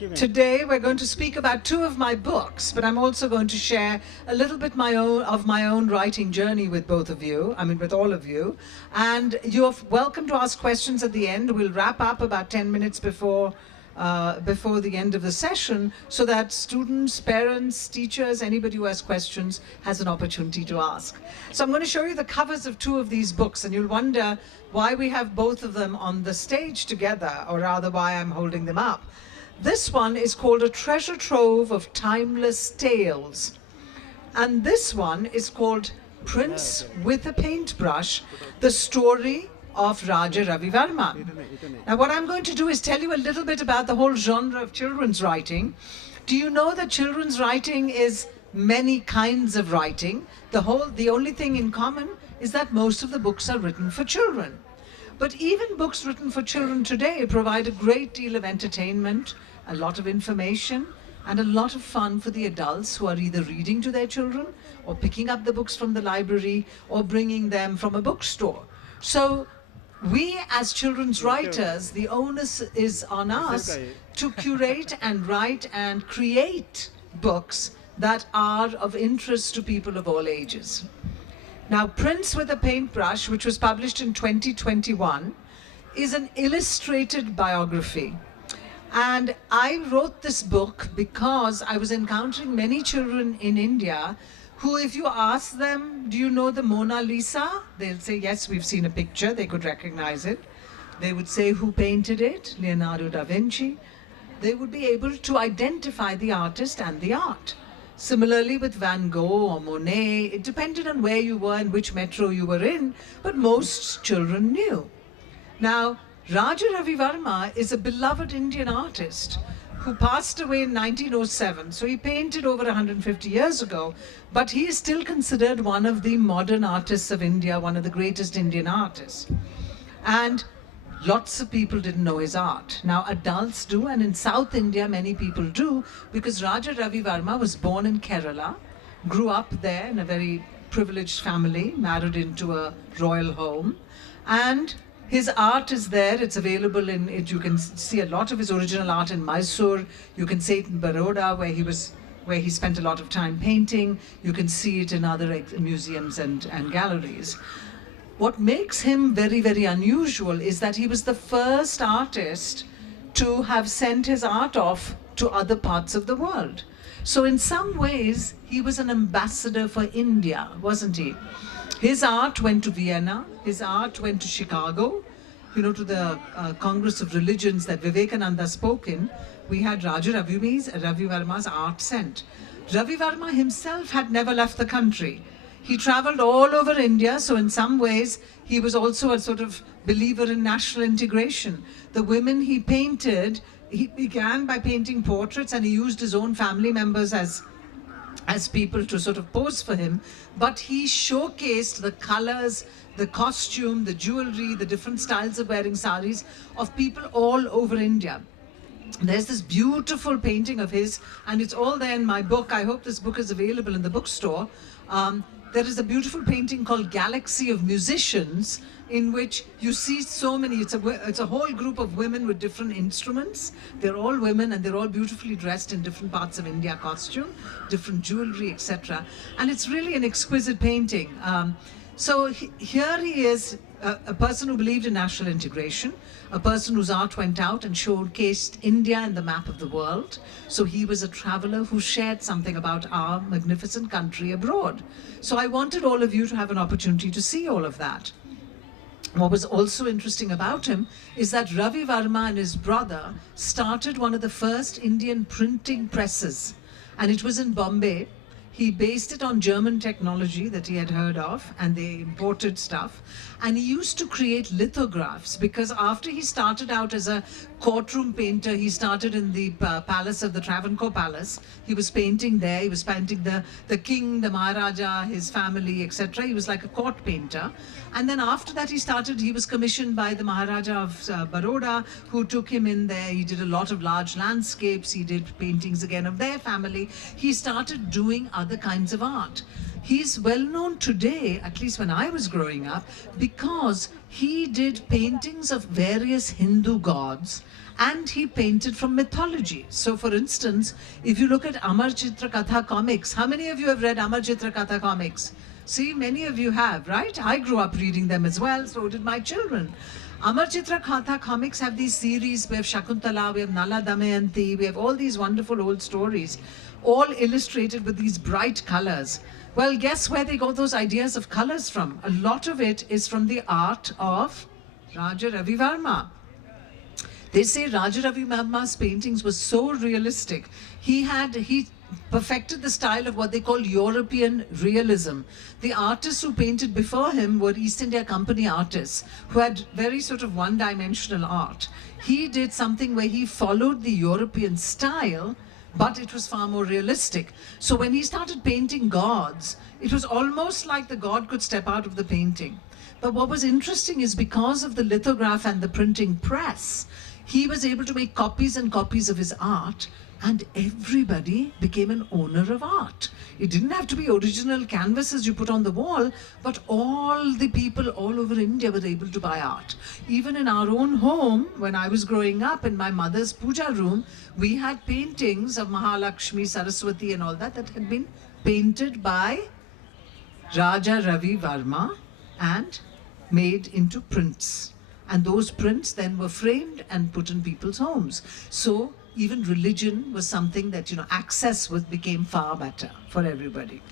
Today we're going to speak about two of my books, but I'm also going to share a little bit of my own writing journey with both of you, with all of you. And you're welcome to ask questions at the end. We'll wrap up about 10 minutes before the end of the session, so that students, parents, teachers, anybody who has questions has an opportunity to ask. So I'm going to show you the covers of two of these books, and you'll wonder why we have both of them on the stage together, or rather why I'm holding them up. This one is called A Treasure Trove of Timeless Tales. And this one is called Prince with a Paintbrush, the story of Raja Ravi Verma. Now what I'm going to do is tell you a little bit about the whole genre of children's writing. Do you know that children's writing is many kinds of writing? The only thing in common is that most of the books are written for children. But even books written for children today provide a great deal of entertainment, a lot of information, and a lot of fun for the adults who are either reading to their children or picking up the books from the library or bringing them from a bookstore. So we as children's writers, the onus is on us to curate and write and create books that are of interest to people of all ages. Now, Prince with a Paintbrush, which was published in 2021, is an illustrated biography. And I wrote this book because I was encountering many children in India who, if you ask them, do you know the Mona Lisa? They'll say, yes, we've seen a picture, they could recognize it. They would say, who painted it? Leonardo da Vinci. They would be able to identify the artist and the art. Similarly with Van Gogh or Monet, it depended on where you were and which metro you were in, but most children knew. Now, Raja Ravi Verma is a beloved Indian artist who passed away in 1907. So he painted over 150 years ago, but he is still considered one of the modern artists of India, one of the greatest Indian artists. And lots of people didn't know his art. Now adults do, and in South India many people do, because Raja Ravi Verma was born in Kerala, grew up there in a very privileged family, married into a royal home, and his art is there. It's available in it. You can see a lot of his original art in Mysore. You can see it in Baroda, where he spent a lot of time painting. You can see it in other museums and galleries. What makes him very, very unusual is that he was the first artist to have sent his art off to other parts of the world. So in some ways, he was an ambassador for India, wasn't he? His art went to Vienna, his art went to Chicago, to the Congress of Religions that Vivekananda spoke in. We had Raja Ravi Verma's art sent. Ravi Verma himself had never left the country. He traveled all over India, so in some ways, he was also a sort of believer in national integration. The women he painted, he began by painting portraits, and he used his own family members as people to sort of pose for him, but he showcased the colors, the costume, the jewelry, the different styles of wearing saris of people all over India. There's this beautiful painting of his, and it's all there in my book. I hope this book is available in the bookstore. There is a beautiful painting called Galaxy of Musicians, in which you see so many, it's a whole group of women with different instruments. They're all women and they're all beautifully dressed in different parts of India costume, different jewelry, etc. And it's really an exquisite painting. Here he is, a person who believed in national integration, a person whose art went out and showcased India in the map of the world. So he was a traveler who shared something about our magnificent country abroad. So I wanted all of you to have an opportunity to see all of that. What was also interesting about him is that Ravi Verma and his brother started one of the first Indian printing presses, and it was in Bombay. He based it on German technology that he had heard of, and they imported stuff. And he used to create lithographs, because after he started out as a courtroom painter, he started in the palace of the Travancore Palace. He was painting there. He was painting the king, the Maharaja, his family, etc. He was like a court painter. And then after that, he was commissioned by the Maharaja of Baroda, who took him in there. He did a lot of large landscapes. He did paintings again of their family. He started doing other kinds of art. He's well known today, at least when I was growing up, because he did paintings of various Hindu gods and he painted from mythology. So for instance, if you look at Amar Chitra Katha comics, how many of you have read Amar Chitra Katha comics? See, many of you have, right? I grew up reading them as well, so did my children. Amar Chitra Katha comics have these series. We have Shakuntala, we have Nala Damayanti, we have all these wonderful old stories, all illustrated with these bright colors. Well, guess where they got those ideas of colors from? A lot of it is from the art of Raja Ravi Varma. They say Raja Ravi Varma's paintings were so realistic. He perfected the style of what they call European realism. The artists who painted before him were East India Company artists who had very sort of one-dimensional art. He did something where he followed the European style, but it was far more realistic. So when he started painting gods, it was almost like the god could step out of the painting. But what was interesting is because of the lithograph and the printing press, he was able to make copies and copies of his art, and everybody became an owner of art. It didn't have to be original canvases you put on the wall, but all the people all over India were able to buy art. Even in our own home, when I was growing up in my mother's puja room, we had paintings of Mahalakshmi, Saraswati and all that had been painted by Raja Ravi Varma and made into prints. And those prints then were framed and put in people's homes. So even religion was something that, access became far better for everybody.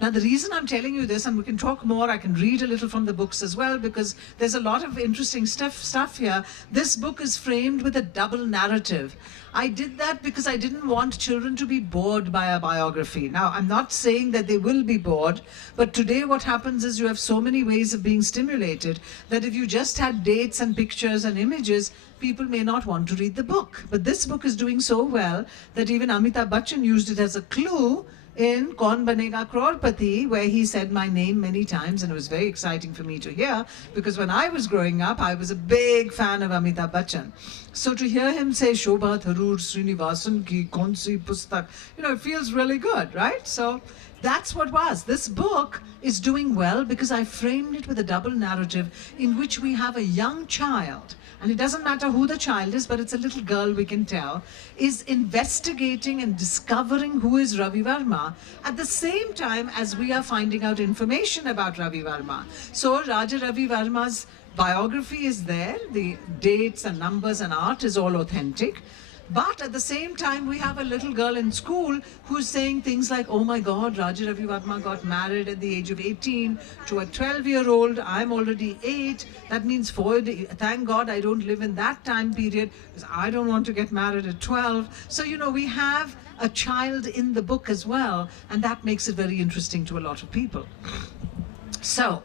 Now, the reason I'm telling you this, and we can talk more, I can read a little from the books as well, because there's a lot of interesting stuff here. This book is framed with a double narrative. I did that because I didn't want children to be bored by a biography. Now, I'm not saying that they will be bored, but today what happens is you have so many ways of being stimulated that if you just had dates and pictures and images, people may not want to read the book. But this book is doing so well that even Amitabh Bachchan used it as a clue in Kaun Banega Crorepati, where he said my name many times, and it was very exciting for me to hear, because when I was growing up, I was a big fan of Amitabh Bachchan. So to hear him say Shobha Tharoor Srinivasan ki kaun si pustak, it feels really good, right? So that's what was. This book is doing well because I framed it with a double narrative in which we have a young child, and it doesn't matter who the child is, but it's a little girl, we can tell, is investigating and discovering who is Ravi Varma at the same time as we are finding out information about Ravi Varma. So Raja Ravi Varma's biography is there, the dates and numbers and art is all authentic. But at the same time, we have a little girl in school who's saying things like, oh my God, Raja Ravi Varma got married at the age of 18 to a 12-year-old. I'm already 8. That means thank God I don't live in that time period because I don't want to get married at 12. So, we have a child in the book as well, and that makes it very interesting to a lot of people. So,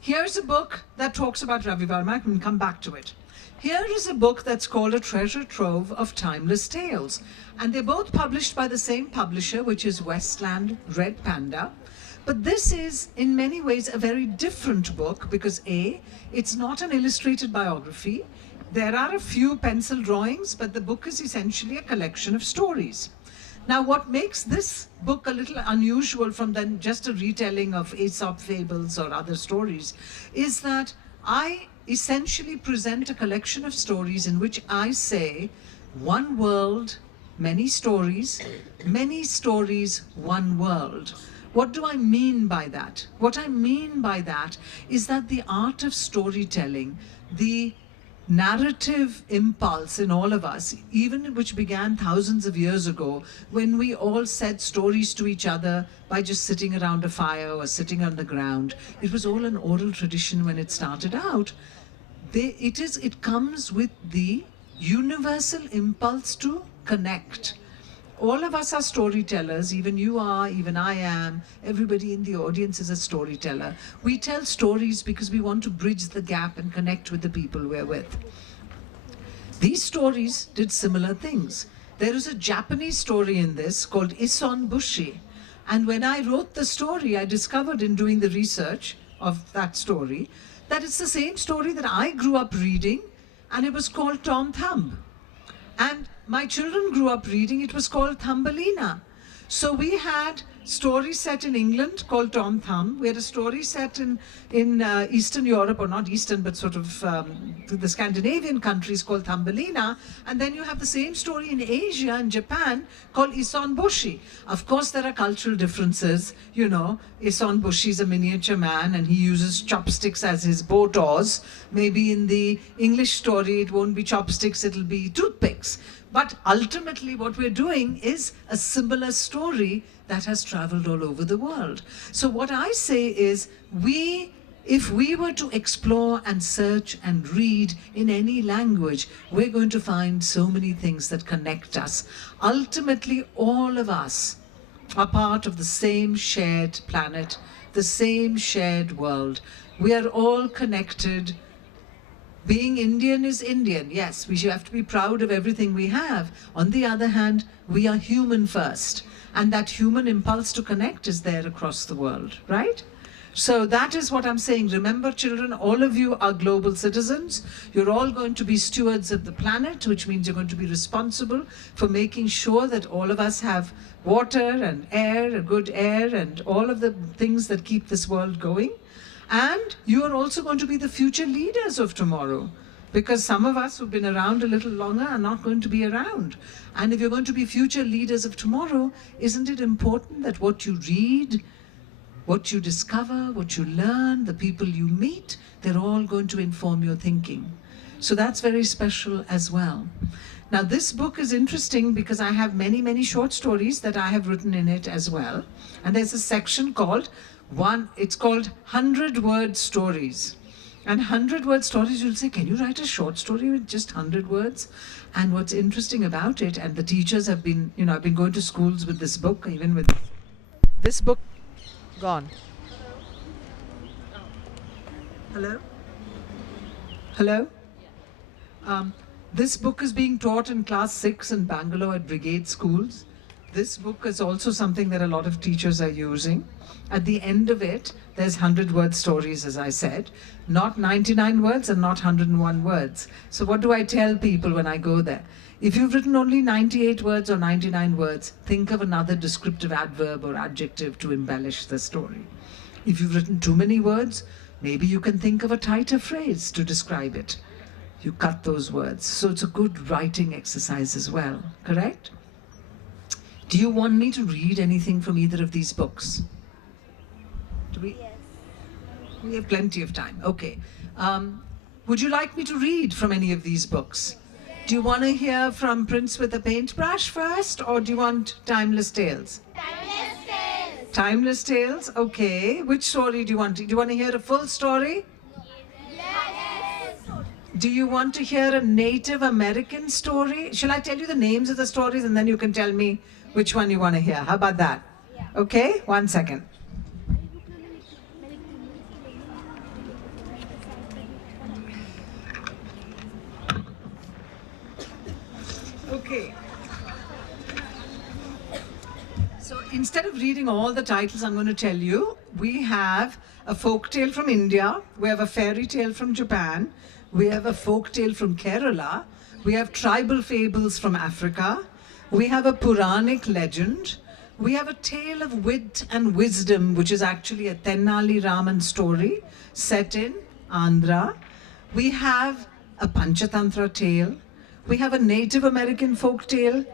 here's a book that talks about Ravi Varma. I can come back to it. Here is a book that's called A Treasure Trove of Timeless Tales. And they're both published by the same publisher, which is Westland Red Panda. But this is, in many ways, a very different book because A, it's not an illustrated biography. There are a few pencil drawings, but the book is essentially a collection of stories. Now, what makes this book a little unusual from then just a retelling of Aesop fables or other stories is that I essentially present a collection of stories in which I say, one world, many stories, one world. What do I mean by that? What I mean by that is that the art of storytelling, the narrative impulse in all of us, even which began thousands of years ago, when we all said stories to each other by just sitting around a fire or sitting on the ground. It was all an oral tradition when it started out. It comes with the universal impulse to connect. All of us are storytellers, even you are, even I am, everybody in the audience is a storyteller. We tell stories because we want to bridge the gap and connect with the people we're with. These stories did similar things. There is a Japanese story in this called Ison Bushi. And when I wrote the story, I discovered in doing the research of that story, that it's the same story that I grew up reading, and it was called Tom Thumb. And my children grew up reading, it was called Thumbelina. So we had stories set in England called Tom Thumb. We had a story set in Eastern Europe, or not Eastern, but sort of the Scandinavian countries called Thumbelina. And then you have the same story in Asia and Japan called Isonboshi. Of course, there are cultural differences. You know, Isonboshi is a miniature man and he uses chopsticks as his boat oars. Maybe in the English story, it won't be chopsticks, it'll be toothpicks. But ultimately what we're doing is a similar story that has traveled all over the world. So what I say is, if we were to explore and search and read in any language, we're going to find so many things that connect us. Ultimately, all of us are part of the same shared planet, the same shared world. We are all connected. Being Indian is Indian. Yes, we should have to be proud of everything we have. On the other hand, we are human first. And that human impulse to connect is there across the world, right? So that is what I'm saying. Remember, children, all of you are global citizens. You're all going to be stewards of the planet, which means you're going to be responsible for making sure that all of us have water and air, good air, and all of the things that keep this world going. And you are also going to be the future leaders of tomorrow, because some of us who've been around a little longer are not going to be around. And if you're going to be future leaders of tomorrow, isn't it important that what you read, what you discover, what you learn, the people you meet, they're all going to inform your thinking. So that's very special as well. Now this book is interesting because I have many, many short stories that I have written in it as well. And there's a section called it's called 100-word stories. And 100-word stories, you'll say, can you write a short story with just 100 words? And what's interesting about it, and the teachers have been, I've been going to schools with this book, even with this book gone. Hello? Hello? This book is being taught in class 6 in Bangalore at Brigade schools. This book is also something that a lot of teachers are using. At the end of it, there's 100-word stories, as I said, not 99 words and not 101 words. So what do I tell people when I go there? If you've written only 98 words or 99 words, think of another descriptive adverb or adjective to embellish the story. If you've written too many words, maybe you can think of a tighter phrase to describe it. You cut those words. So it's a good writing exercise as well, correct? Do you want me to read anything from either of these books? Yes. We have plenty of time. Okay. Would you like me to read from any of these books? Do you want to hear from Prince with a Paintbrush first, or do you want Timeless Tales? Timeless Tales. Timeless Tales? Okay. Which story do you want? Do you want to hear a full story? Yes. Do you want to hear a Native American story? Shall I tell you the names of the stories and then you can tell me which one you want to hear? How about that? Yeah. Okay, 1 second. Okay. So instead of reading all the titles I'm going to tell you, we have a folk tale from India, we have a fairy tale from Japan, we have a folk tale from Kerala, we have tribal fables from Africa, we have a Puranic legend, we have a tale of wit and wisdom, which is actually a Tennali Raman story set in Andhra. We have a Panchatantra tale. We have a Native American folk tale.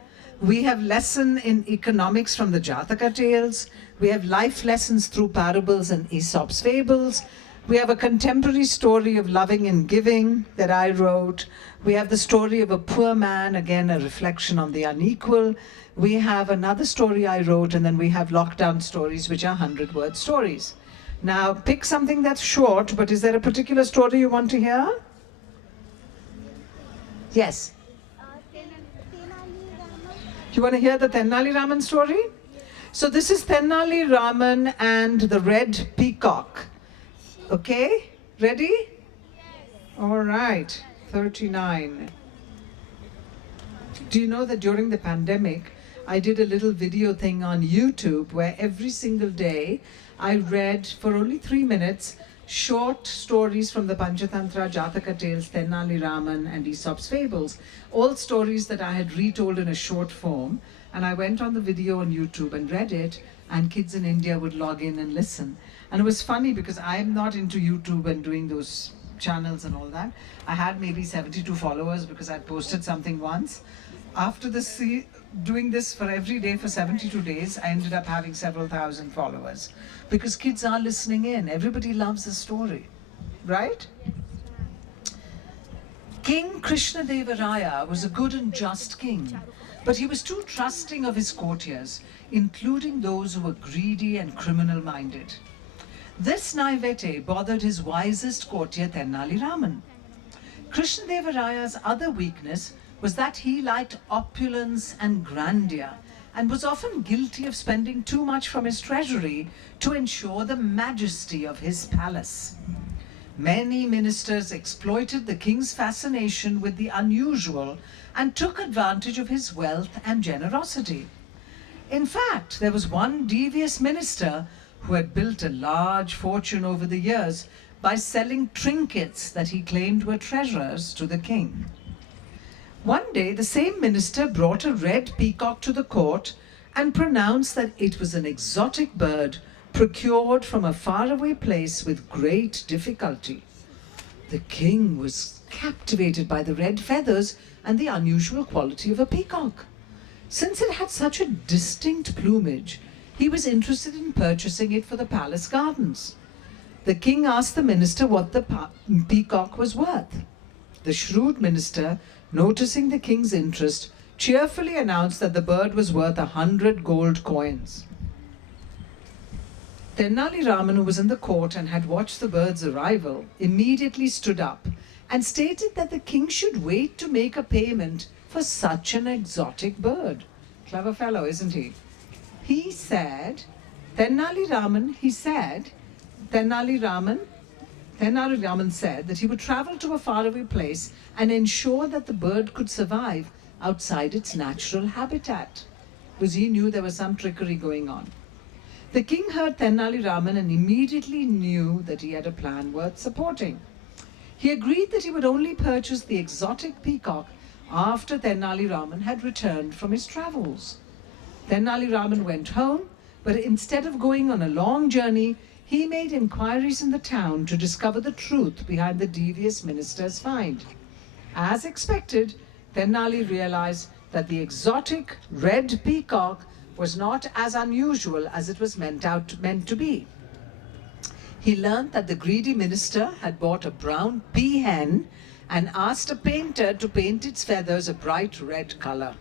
We have lesson in economics from the Jataka tales. We have life lessons through parables and Aesop's fables. We have a contemporary story of loving and giving that I wrote. We have the story of a poor man, again a reflection on the unequal. We have another story I wrote, and then we have lockdown stories, which are 100-word stories. Now pick something that's short, but is there a particular story you want to hear? Yes? You want to hear the Tennali Raman story? So this is Tennali Raman and the Red Peacock. Okay, ready? Yes. All right, 39. Do you know that during the pandemic, I did a little video thing on YouTube where every single day I read for only 3 minutes short stories from the Panchatantra, Jataka tales, Tenali Raman and Aesop's fables, all stories that I had retold in a short form. And I went on the video on YouTube and read it, and kids in India would log in and listen. And it was funny because I'm not into YouTube and doing those channels and all that. I had maybe 72 followers because I posted something once. After doing this for every day for 72 days, I ended up having several thousand followers because kids are listening in. Everybody loves the story, right? King Krishnadeva Raya was a good and just king, but he was too trusting of his courtiers, including those who were greedy and criminal-minded. This naivete bothered his wisest courtier Tenali Raman. Krishnadeva Raya's other weakness was that he liked opulence and grandeur and was often guilty of spending too much from his treasury to ensure the majesty of his palace. Many ministers exploited the king's fascination with the unusual and took advantage of his wealth and generosity. In fact, there was one devious minister who had built a large fortune over the years by selling trinkets that he claimed were treasures to the king. One day, the same minister brought a red peacock to the court and pronounced that it was an exotic bird procured from a faraway place with great difficulty. The king was captivated by the red feathers and the unusual quality of a peacock. Since it had such a distinct plumage, he was interested in purchasing it for the palace gardens. The king asked the minister what the peacock was worth. The shrewd minister, noticing the king's interest, cheerfully announced that the bird was worth 100 gold coins. Tenali Raman, who was in the court and had watched the bird's arrival, immediately stood up and stated that the king should wait to make a payment for such an exotic bird. Clever fellow, isn't he? Tenali Raman said that he would travel to a faraway place and ensure that the bird could survive outside its natural habitat, because he knew there was some trickery going on. The king heard Tenali Raman and immediately knew that he had a plan worth supporting. He agreed that he would only purchase the exotic peacock after Tenali Raman had returned from his travels. Tenali Raman went home, but instead of going on a long journey, he made inquiries in the town to discover the truth behind the devious minister's find. As expected, Tenali realized that the exotic red peacock was not as unusual as it was meant to be. He learned that the greedy minister had bought a brown peahen and asked a painter to paint its feathers a bright red color.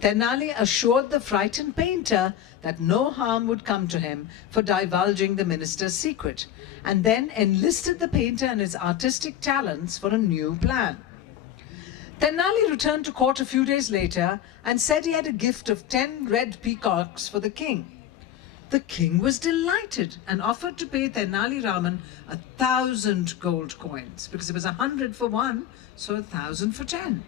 Tenali assured the frightened painter that no harm would come to him for divulging the minister's secret, and then enlisted the painter and his artistic talents for a new plan. Tenali returned to court a few days later and said he had a gift of 10 red peacocks for the king. The king was delighted and offered to pay Tenali Raman 1,000 gold coins, because it was 100 for one, so 1,000 for 10.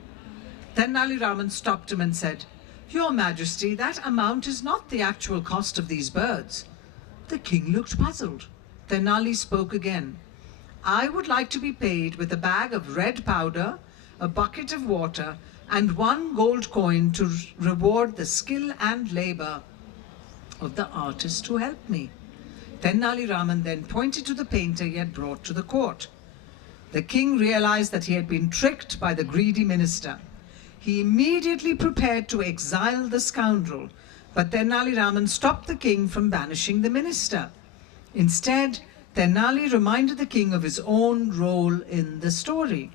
Tenali Raman stopped him and said, "Your Majesty, that amount is not the actual cost of these birds." The king looked puzzled. Tenali spoke again. "I would like to be paid with a bag of red powder, a bucket of water, and 1 gold coin to reward the skill and labor of the artist who helped me." Tenali Raman then pointed to the painter he had brought to the court. The king realized that he had been tricked by the greedy minister. He immediately prepared to exile the scoundrel, but Tenali Raman stopped the king from banishing the minister. Instead, Tenali reminded the king of his own role in the story.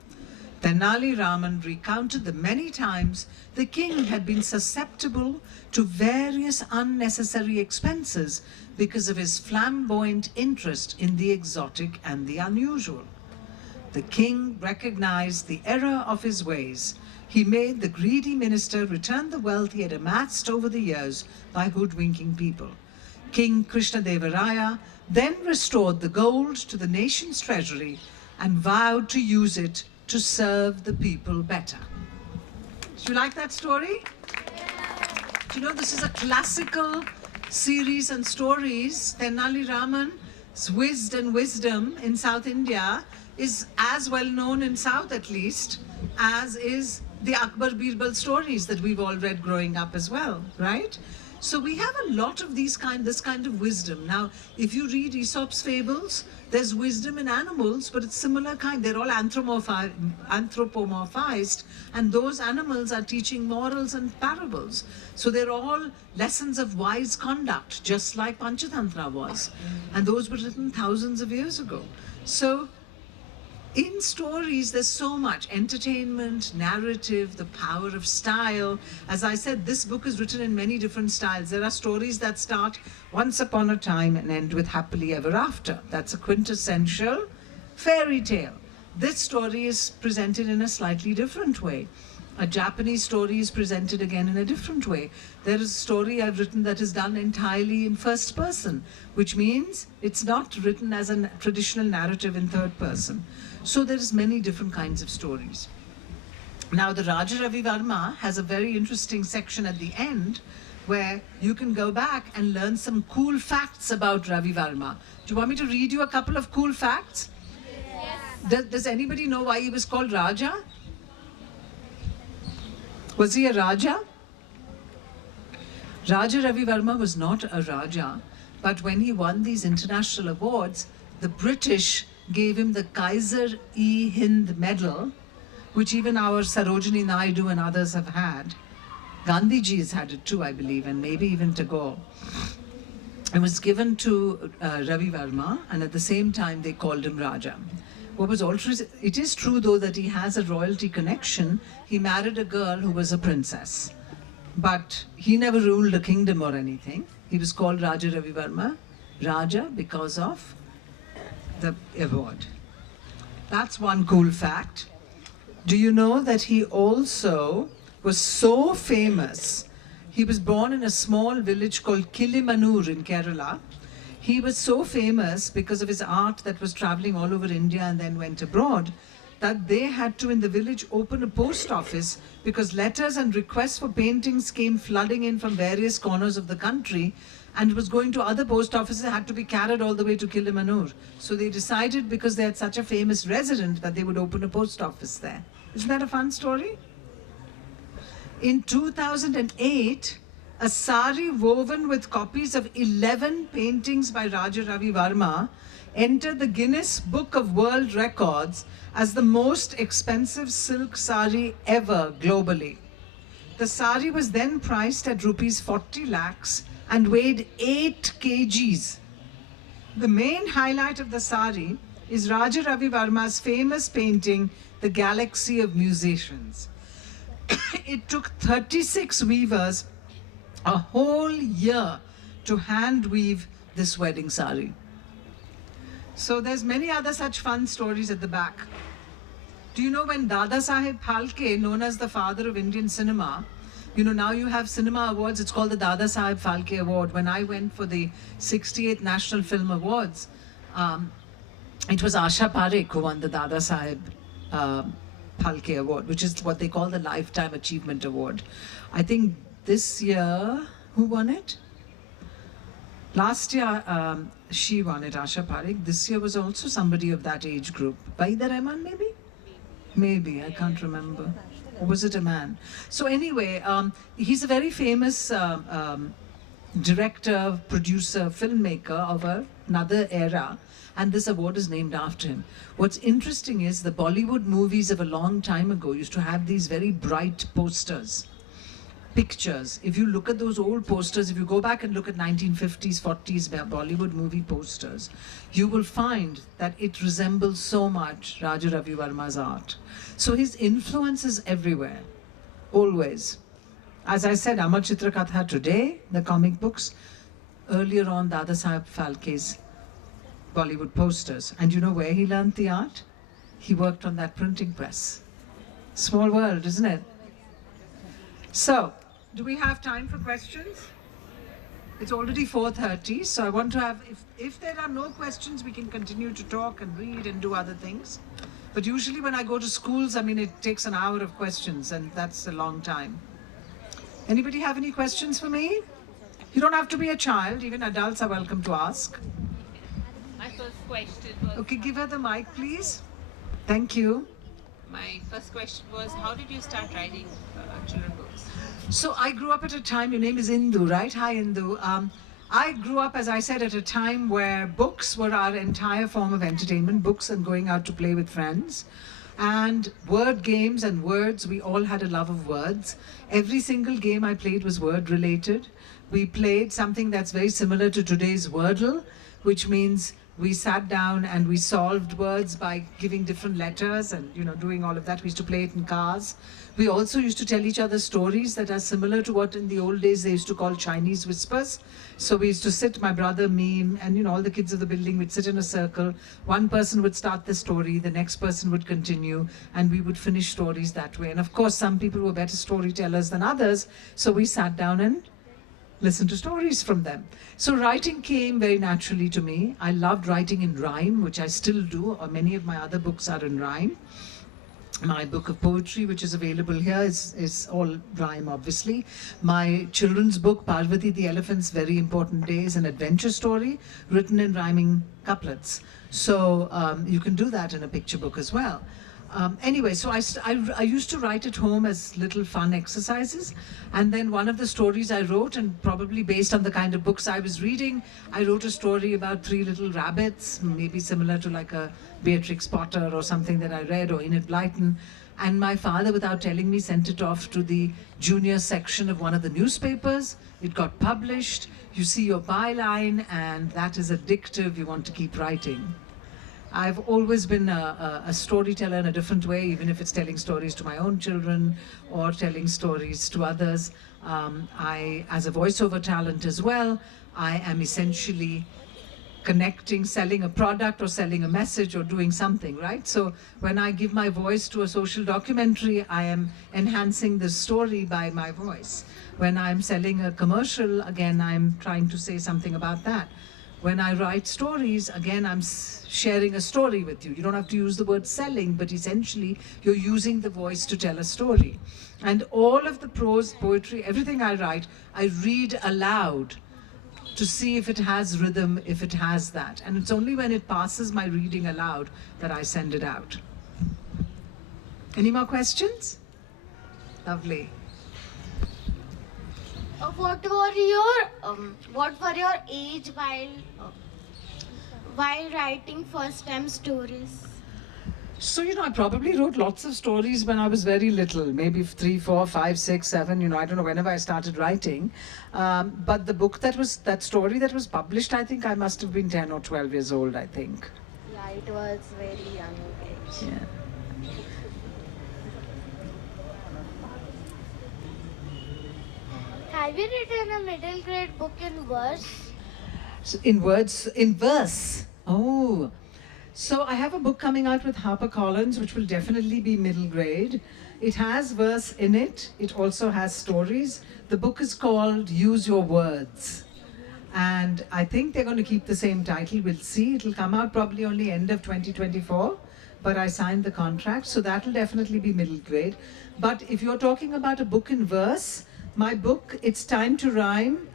Tenali Raman recounted the many times the king had been susceptible to various unnecessary expenses because of his flamboyant interest in the exotic and the unusual. The king recognized the error of his ways. He made the greedy minister return the wealth he had amassed over the years by hoodwinking people. King Krishnadeva Raya then restored the gold to the nation's treasury and vowed to use it to serve the people better. Do you like that story? Do you know this is a classical series and stories? Tenali Raman Swizd and wisdom in South India is as well known in South at least as is the Akbar Birbal stories that we've all read growing up as well, right? So we have a lot of this kind of wisdom. Now, if you read Aesop's fables, there's wisdom in animals, but it's similar kind. They're all anthropomorphized, and those animals are teaching morals and parables. So they're all lessons of wise conduct, just like Panchatantra was. And those were written thousands of years ago. So in stories, there's so much entertainment, narrative, the power of style. As I said, this book is written in many different styles. There are stories that start once upon a time and end with happily ever after. That's a quintessential fairy tale. This story is presented in a slightly different way. A Japanese story is presented again in a different way. There is a story I've written that is done entirely in first person, which means it's not written as a traditional narrative in third person. So there's many different kinds of stories. Now the Raja Ravi Varma has a very interesting section at the end where you can go back and learn some cool facts about Ravi Varma. Do you want me to read you a couple of cool facts? Yes. Does anybody know why he was called Raja? Was he a Raja? Raja Ravi Varma was not a Raja, but when he won these international awards, the British gave him the Kaiser-e-Hind medal, which even our Sarojini Naidu and others have had. Gandhiji has had it too, I believe, and maybe even Tagore. It was given to Ravi Varma, and at the same time they called him Raja. What was also, it is true though that he has a royalty connection. He married a girl who was a princess, but he never ruled a kingdom or anything. He was called Raja Ravi Varma, Raja, because of the award. That's one cool fact. Do you know that he also was so famous? He was born in a small village called Kilimanur in Kerala. He was so famous because of his art that was traveling all over India and then went abroad, that they had to, in the village, open a post office because letters and requests for paintings came flooding in from various corners of the country, and was going to other post offices, had to be carried all the way to Kilimanur. So they decided, because they had such a famous resident, that they would open a post office there. Isn't that a fun story? In 2008, a sari woven with copies of 11 paintings by Raja Ravi Varma entered the Guinness Book of World Records as the most expensive silk sari ever globally. The sari was then priced at rupees 40 lakhs and weighed 8 kgs. The main highlight of the sari is Raja Ravi Varma's famous painting, The Galaxy of Musicians. It took 36 weavers a whole year to hand weave this wedding sari. So there's many other such fun stories at the back. Do you know when Dada Saheb Phalke, known as the father of Indian cinema, you know, now you have cinema awards, it's called the Dada Saheb Phalke Award. When I went for the 68th National Film Awards, it was Asha Parekh who won the Dada Saheb Phalke Award, which is what they call the Lifetime Achievement Award. I think this year, who won it? Last year, she won it, Asha Parekh. This year was also somebody of that age group. Waida Rahman, maybe? Maybe, I can't remember. Or was it a man? So anyway, he's a very famous director, producer, filmmaker of another era, and this award is named after him. What's interesting is the Bollywood movies of a long time ago used to have these very bright posters, pictures. If you look at those old posters, if you go back and look at 1950s, 40s Bollywood movie posters, you will find that it resembles so much Raja Ravi Varma's art. So his influence is everywhere, always. As I said, Amar Chitra Katha today, the comic books, earlier on Dada Saheb Phalke's Bollywood posters. And you know where he learned the art? He worked on that printing press. Small world, isn't it? So, do we have time for questions? It's already 4:30, so I want to have, if there are no questions, we can continue to talk and read and do other things. But usually when I go to schools, I mean, it takes an hour of questions, and that's a long time. Anybody have any questions for me? You don't have to be a child, even adults are welcome to ask. My first question was... Okay, give her the mic, please. Thank you. My first question was, how did you start writing children books? So I grew up at a time, your name is Indu, right? Hi, Indu. I grew up, as I said, at a time where books were our entire form of entertainment, books and going out to play with friends. And word games and words, we all had a love of words. Every single game I played was word related. We played something that's very similar to today's Wordle, which means we sat down and we solved words by giving different letters and, doing all of that. We used to play it in cars. We also used to tell each other stories that are similar to what in the old days they used to call Chinese whispers. So we used to sit, my brother, me, and all the kids of the building would sit in a circle. One person would start the story, the next person would continue, and we would finish stories that way. And of course, some people were better storytellers than others, so we sat down and listen to stories from them. So writing came very naturally to me. I loved writing in rhyme, which I still do, or many of my other books are in rhyme. My book of poetry, which is available here, is all rhyme, obviously. My children's book, Parvati the Elephant's Very Important Day, is an adventure story written in rhyming couplets. So you can do that in a picture book as well. Anyway, so I used to write at home as little fun exercises, and then one of the stories I wrote, and probably based on the kind of books I was reading, I wrote a story about 3 little rabbits, maybe similar to like a Beatrix Potter or something that I read, or Enid Blyton, and my father, without telling me, sent it off to the junior section of one of the newspapers. It got published. You see your byline, and that is addictive. You want to keep writing. I've always been a storyteller in a different way, even if it's telling stories to my own children or telling stories to others. As a voiceover talent as well, I am essentially connecting, selling a product or selling a message or doing something, right? So when I give my voice to a social documentary, I am enhancing the story by my voice. When I'm selling a commercial, again, I'm trying to say something about that. When I write stories, again, I'm sharing a story with you. You don't have to use the word selling, but essentially you're using the voice to tell a story. And all of the prose, poetry, everything I write, I read aloud to see if it has rhythm, if it has that. And it's only when it passes my reading aloud that I send it out. Any more questions? Lovely. What were your age while writing first time stories? So, I probably wrote lots of stories when I was very little, maybe 3, 4, 5, 6, 7, I don't know, whenever I started writing. But the book that story that was published, I think I must have been 10 or 12 years old, I think. Yeah, it was very young age. Yeah. Have you written a middle grade book in verse? So in verse. Oh. So I have a book coming out with HarperCollins, which will definitely be middle grade. It has verse in it. It also has stories. The book is called Use Your Words. And I think they're going to keep the same title. We'll see. It'll come out probably only end of 2024. But I signed the contract, so that'll definitely be middle grade. But if you're talking about a book in verse, my book, It's Time to Rhyme,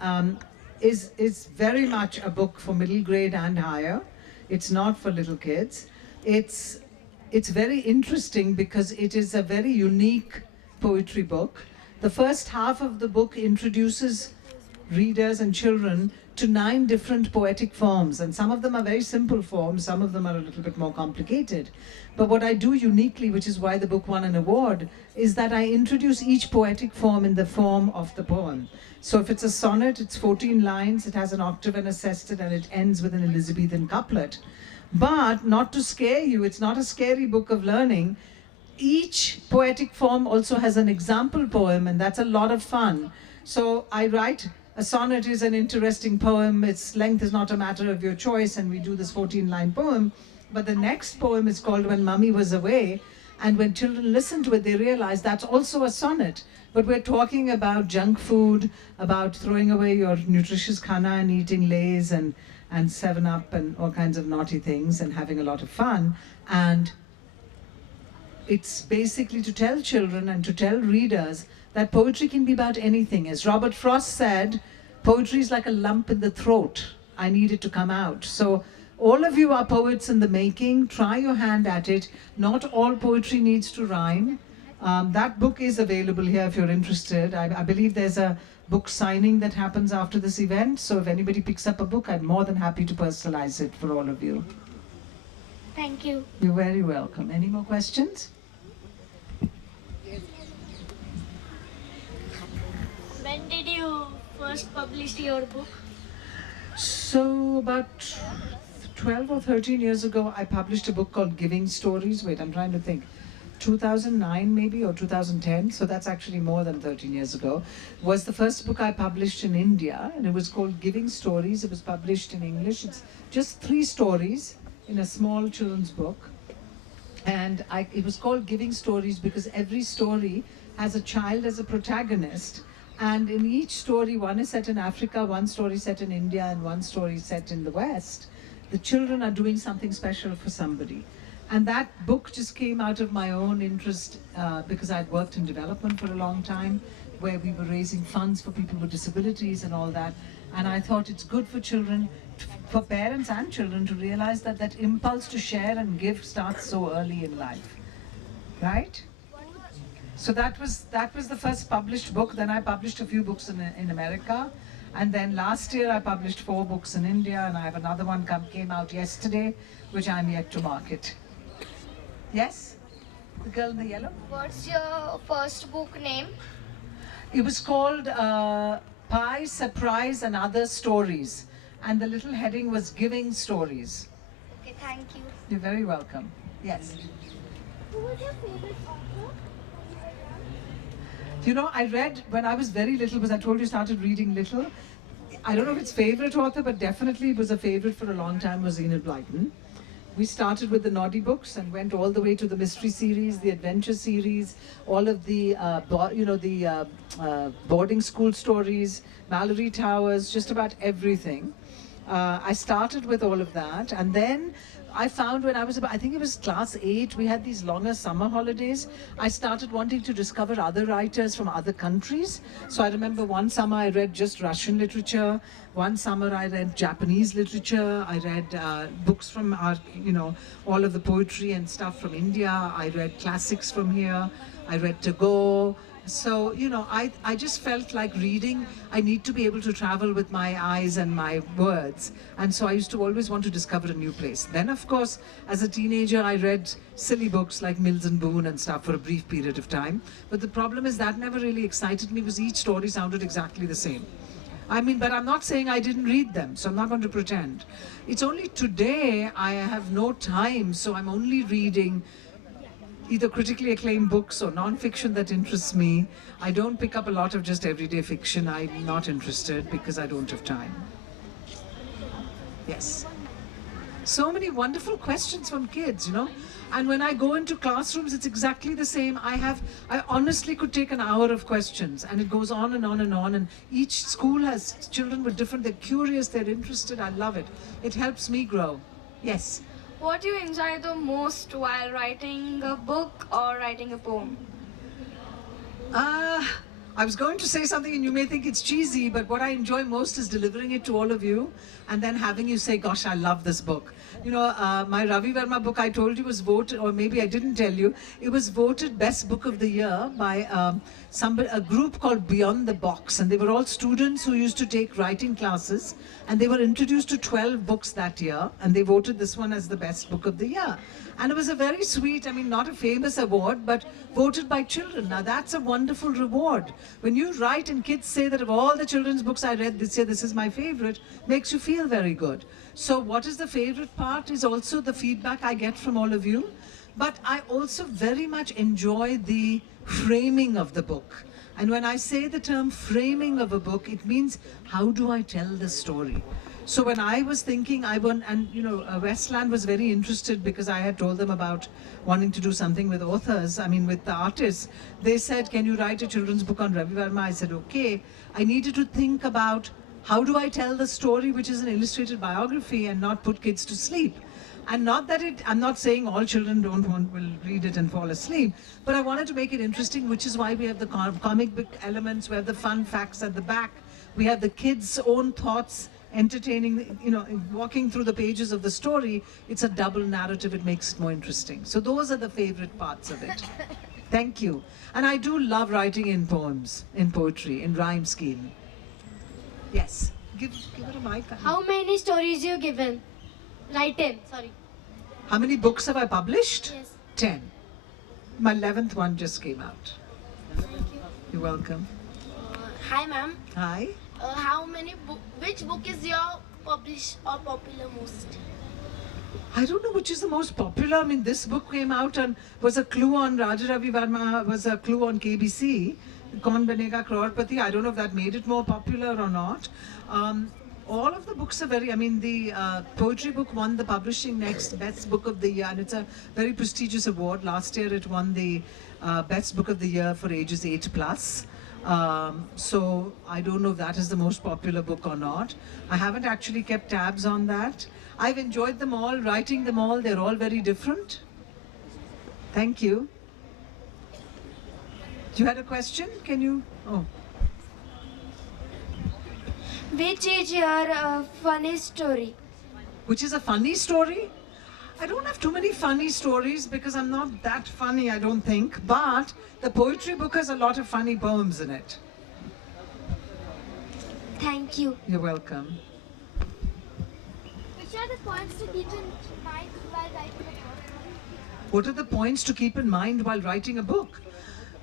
is very much a book for middle grade and higher. It's not for little kids. It's very interesting because it is a very unique poetry book. The first half of the book introduces readers and children to 9 different poetic forms, and some of them are very simple forms, some of them are a little bit more complicated. But what I do uniquely, which is why the book won an award, is that I introduce each poetic form in the form of the poem. So if it's a sonnet, it's 14 lines, it has an octave and a sestet, and it ends with an Elizabethan couplet. But not to scare you, it's not a scary book of learning. Each poetic form also has an example poem, and that's a lot of fun. So I write, a sonnet is an interesting poem, its length is not a matter of your choice, and we do this 14-line poem. But the next poem is called When Mummy Was Away, and when children listen to it, they realize that's also a sonnet. But we're talking about junk food, about throwing away your nutritious khana and eating Lays and 7-Up and all kinds of naughty things and having a lot of fun. And it's basically to tell children and to tell readers that poetry can be about anything. As Robert Frost said, poetry is like a lump in the throat. I need it to come out. So All of you are poets in the making. Try your hand at it. Not all poetry needs to rhyme. That book is available here if you're interested. I believe there's a book signing that happens after this event. So if anybody picks up a book, I'm more than happy to personalize it for all of you. Thank you. You're very welcome. Any more questions? When did you first publish your book? So about 12 or 13 years ago, I published a book called Giving Stories. Wait, I'm trying to think. 2009 maybe, or 2010, so that's actually more than 13 years ago, was the first book I published in India, and it was called Giving Stories. It was published in English. It's just 3 stories in a small children's book, and it was called Giving Stories because every story has a child as a protagonist, and in each story, one is set in Africa, one story set in India, and one story set in the West. The children are doing something special for somebody. And that book just came out of my own interest because I'd worked in development for a long time, where we were raising funds for people with disabilities and all that. And I thought it's good for children, for parents and children, to realize that that impulse to share and give starts so early in life, right? So that was the first published book. Then I published a few books in America. And then last year I published 4 books in India, and I have another one came out yesterday, which I'm yet to market. Yes? The girl in the yellow? What's your first book name? It was called Pie, Surprise and Other Stories. And the little heading was Giving Stories. Okay, thank you. You're very welcome. Yes. Who was your favorite author? You know, I read when I was very little, because I told you I started reading little. I don't know if it's favorite author, but definitely it was a favorite for a long time, was Enid Blyton. We started with the Noddy books and went all the way to the mystery series, the adventure series, all of the, boarding school stories, Mallory Towers, just about everything. I started with all of that, and then I found when I was I think it was class 8, we had these longer summer holidays. I started wanting to discover other writers from other countries. So I remember one summer I read just Russian literature. One summer I read Japanese literature. I read books from all of the poetry and stuff from India. I read classics from here. I read Tagore. So, I just felt like reading, I need to be able to travel with my eyes and my words. And so I used to always want to discover a new place. Then, of course, as a teenager, I read silly books like Mills and Boon and stuff for a brief period of time. But the problem is that never really excited me because each story sounded exactly the same. But I'm not saying I didn't read them, so I'm not going to pretend. It's only today I have no time, so I'm only reading either critically acclaimed books or non-fiction that interests me. I don't pick up a lot of just everyday fiction. I'm not interested because I don't have time. Yes. So many wonderful questions from kids, And when I go into classrooms, it's exactly the same. I honestly could take an hour of questions, and it goes on and on and on. And each school has children with they're curious, they're interested. I love it. It helps me grow. Yes. What do you enjoy the most while writing a book or writing a poem? I was going to say something and you may think it's cheesy, but what I enjoy most is delivering it to all of you and then having you say, gosh, I love this book. My Ravi Verma book, I told you, was voted, or maybe I didn't tell you, it was voted Best Book of the Year by a group called Beyond the Box. And they were all students who used to take writing classes, and they were introduced to 12 books that year, and they voted this one as the Best Book of the Year. And it was a very sweet, not a famous award, but voted by children. Now that's a wonderful reward. When you write and kids say that of all the children's books I read this year, this is my favorite, makes you feel very good. So what is the favorite part is also the feedback I get from all of you. But I also very much enjoy the framing of the book. And when I say the term framing of a book, it means how do I tell the story? So when I was thinking, Westland was very interested because I had told them about wanting to do something with authors, with the artists. They said, can you write a children's book on Ravi Verma? I said, okay. I needed to think about how do I tell the story, which is an illustrated biography, and not put kids to sleep. And not that I'm not saying all children will read it and fall asleep, but I wanted to make it interesting, which is why we have the comic book elements, we have the fun facts at the back. We have the kids' own thoughts, entertaining, walking through the pages of the story. It's a double narrative. It makes it more interesting. So those are the favorite parts of it. Thank you. And I do love writing in poems, in poetry, in rhyme scheme. Yes. Give it a mic. How many stories you given? Written, sorry. How many books have I published? Yes. 10. My 11th one just came out. Thank you. You're welcome. Hi ma'am. Hi. Which book is your published or popular most? I don't know which is the most popular. I mean, this book came out and was a clue on Raja Ravi Verma, was a clue on KBC. Kaun Banega Crorepati. I don't know if that made it more popular or not. All of the books are very, the poetry book won the Publishing Next Best Book of the Year, and it's a very prestigious award. Last year it won the Best Book of the Year for ages 8+. So I don't know if that is the most popular book or not. I haven't actually kept tabs on that. I've enjoyed them all, writing them all. They're all very different. Thank you. You had a question? Can you? Oh. Which is your funny story? Which is a funny story? I don't have too many funny stories because I'm not that funny, I don't think. But the poetry book has a lot of funny poems in it. Thank you. You're welcome. Which are the points to keep in mind while writing a book? What are the points to keep in mind while writing a book?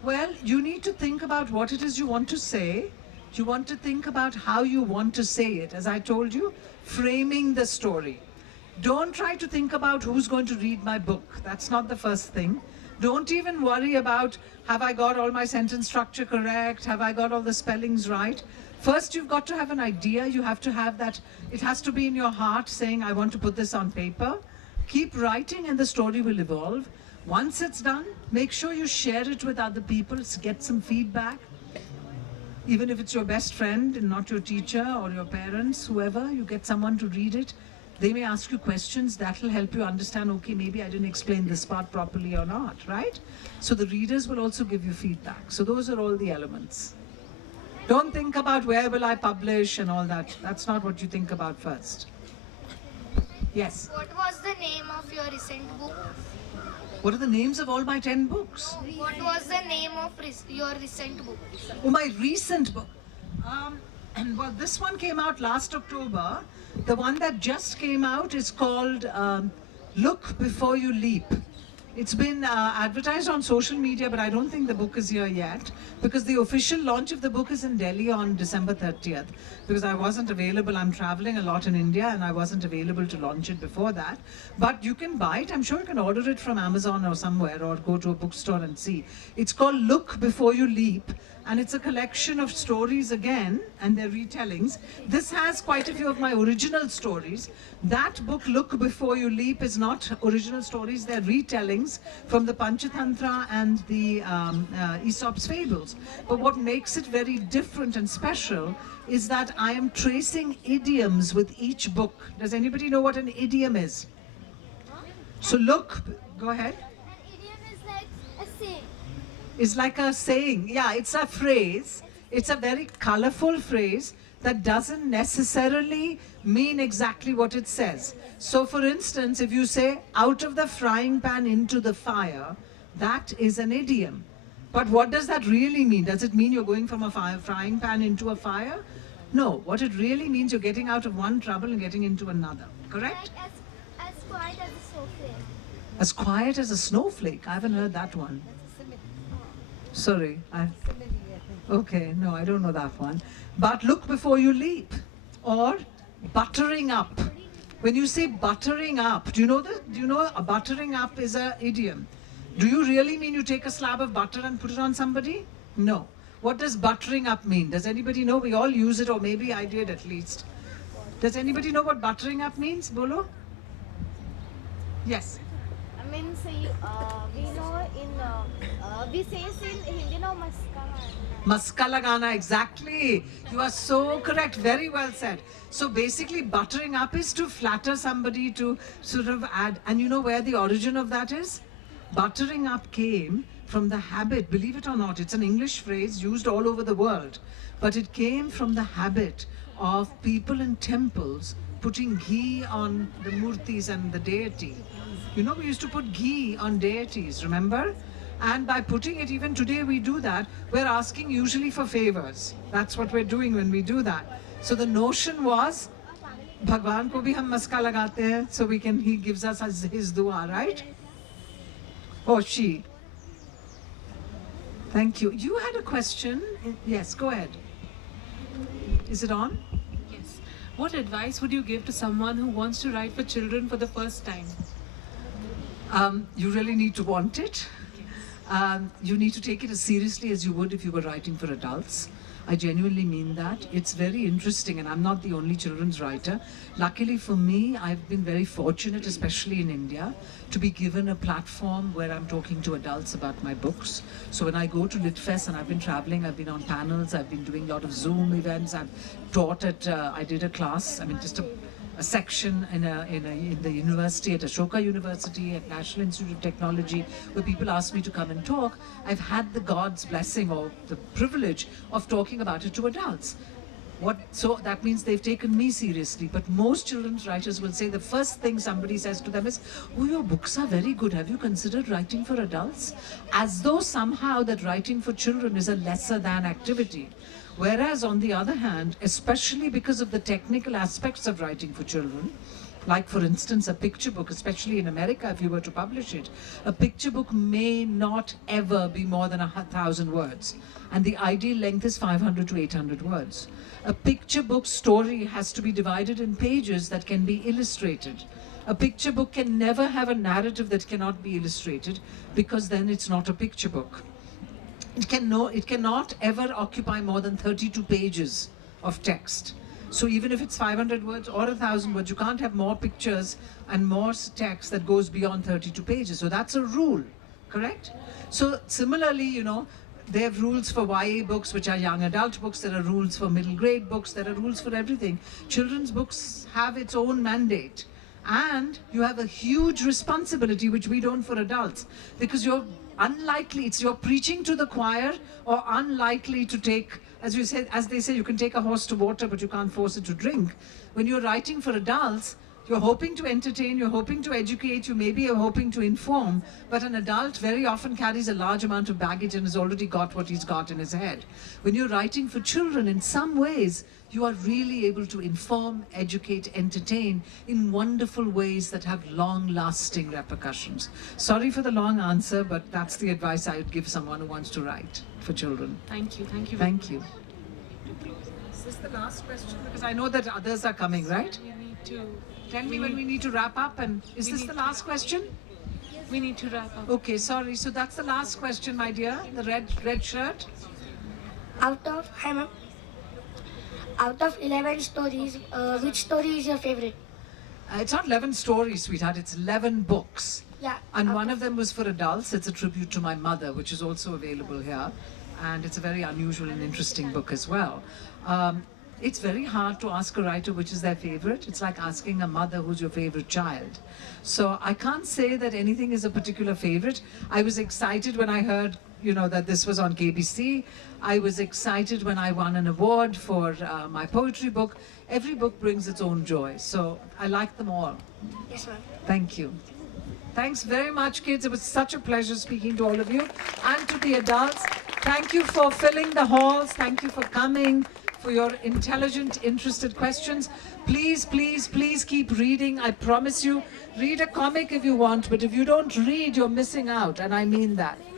Well, you need to think about what it is you want to say. You want to think about how you want to say it. As I told you, framing the story. Don't try to think about who's going to read my book. That's not the first thing. Don't even worry about, have I got all my sentence structure correct? Have I got all the spellings right? First, you've got to have an idea. You have to have that, it has to be in your heart saying, I want to put this on paper. Keep writing and the story will evolve. Once it's done, make sure you share it with other people, get some feedback. Even if it's your best friend and not your teacher or your parents, whoever, you get someone to read it. They may ask you questions that will help you understand, okay, maybe I didn't explain this part properly or not, right? So the readers will also give you feedback. So those are all the elements. Don't think about where will I publish and all that. That's not what you think about first. Yes? What was the name of your recent book? What are the names of all my 10 books? What was the name of your recent book? Oh, my recent book. Well, this one came out last October. The one that just came out is called Look Before You Leap. It's been advertised on social media, but I don't think the book is here yet because the official launch of the book is in Delhi on December 30th. Because I wasn't available, I'm traveling a lot in India and I wasn't available to launch it before that. But you can buy it, I'm sure you can order it from Amazon or somewhere or go to a bookstore and see. It's called Look Before You Leap. And it's a collection of stories again, and they're retellings. This has quite a few of my original stories. That book, Look Before You Leap, is not original stories, they're retellings from the Panchatantra and the Aesop's fables. But what makes it very different and special is that I am tracing idioms with each book. Does anybody know what an idiom is? So look, go ahead. An idiom is like a saying. Is like a saying. Yeah, it's a phrase. It's a very colorful phrase that doesn't necessarily mean exactly what it says. So for instance, if you say, out of the frying pan into the fire, that is an idiom. But what does that really mean? Does it mean you're going from a frying pan into a fire? No, what it really means, you're getting out of one trouble and getting into another. Correct? Like as quiet as a snowflake. As quiet as a snowflake. I haven't heard that one. Sorry. Okay, no, I don't know that one. But look before you leap. Or buttering up. When you say buttering up, do you know that? Do you know a buttering up is an idiom? Do you really mean you take a slab of butter and put it on somebody? No. What does buttering up mean? Does anybody know? We all use it, or maybe I did at least. Does anybody know what buttering up means? Bolo? Yes. I mean, see, we know we say in Hindi, no, Maska lagana, exactly. You are so correct. Very well said. So basically, buttering up is to flatter somebody, to sort of add. And you know where the origin of that is? Buttering up came from the habit, believe it or not, it's an English phrase used all over the world. but it came from the habit of people in temples putting ghee on the murtis and the deity. You know, we used to put ghee on deities, remember? And by putting it, even today we do that, we're asking usually for favors. That's what we're doing when we do that. So the notion was, Bhagwan ko bhi hum maska lagate hain, so he gives us his dua, right? Or she. Thank you. You had a question? Yes, go ahead. Is it on? Yes. What advice would you give to someone who wants to write for children for the first time? You really need to want it. You need to take it as seriously as you would if you were writing for adults. I genuinely mean that. It's very interesting, and I'm not the only children's writer. Luckily for me, I've been very fortunate, especially in India, to be given a platform where I'm talking to adults about my books. So when I go to LitFest, and I've been traveling, I've been on panels, I've been doing a lot of Zoom events, I've taught at, I did a class, just a section in the university, at Ashoka University, at National Institute of Technology, where people asked me to come and talk. I've had the God's blessing or the privilege of talking about it to adults. So that means they've taken me seriously. But most children's writers will say the first thing somebody says to them is, "Oh, your books are very good. Have you considered writing for adults?" As though somehow that writing for children is a lesser than activity. Whereas on the other hand, especially because of the technical aspects of writing for children, like for instance a picture book, especially in America if you were to publish it, a picture book may not ever be more than 1,000 words. And the ideal length is 500 to 800 words. A picture book story has to be divided in pages that can be illustrated. A picture book can never have a narrative that cannot be illustrated, because then it's not a picture book. It cannot ever occupy more than 32 pages of text. So even if it's 500 words or 1,000 words, you can't have more pictures and more text that goes beyond 32 pages. So that's a rule, correct? So similarly, they have rules for YA books, which are young adult books. There are rules for middle grade books. There are rules for everything. Children's books have its own mandate. And you have a huge responsibility, which we don't for adults, because you're preaching to the choir, or unlikely to take, as they say, you can take a horse to water, but you can't force it to drink. When you're writing for adults, you're hoping to entertain, you're hoping to educate, you maybe are hoping to inform, but an adult very often carries a large amount of baggage and has already got what he's got in his head. When you're writing for children, in some ways, you are really able to inform, educate, entertain in wonderful ways that have long-lasting repercussions. Sorry for the long answer, but that's the advice I would give someone who wants to write for children. Thank you. Thank you. Thank you. Is this the last question? Because I know that others are coming, right? We need to Tell me when we need to wrap up. And is this the last question? We need to wrap up. Okay, sorry. So that's the last question, my dear. The red shirt. Hi ma'am. Out of 11 stories, which story is your favorite? It's not 11 stories, sweetheart. It's 11 books. Yeah. And one of them was for adults. It's a tribute to my mother, which is also available here. And it's a very unusual and interesting book as well. It's very hard to ask a writer which is their favorite. It's like asking a mother who's your favorite child. So I can't say that anything is a particular favorite. I was excited when I heard, that this was on KBC. I was excited when I won an award for my poetry book. Every book brings its own joy. So I like them all. Yes, ma'am. Thank you. Thanks very much, kids. It was such a pleasure speaking to all of you and to the adults. Thank you for filling the halls. Thank you for coming, for your intelligent, interested questions. Please, please, please keep reading. I promise you, read a comic if you want, but if you don't read, you're missing out, and I mean that.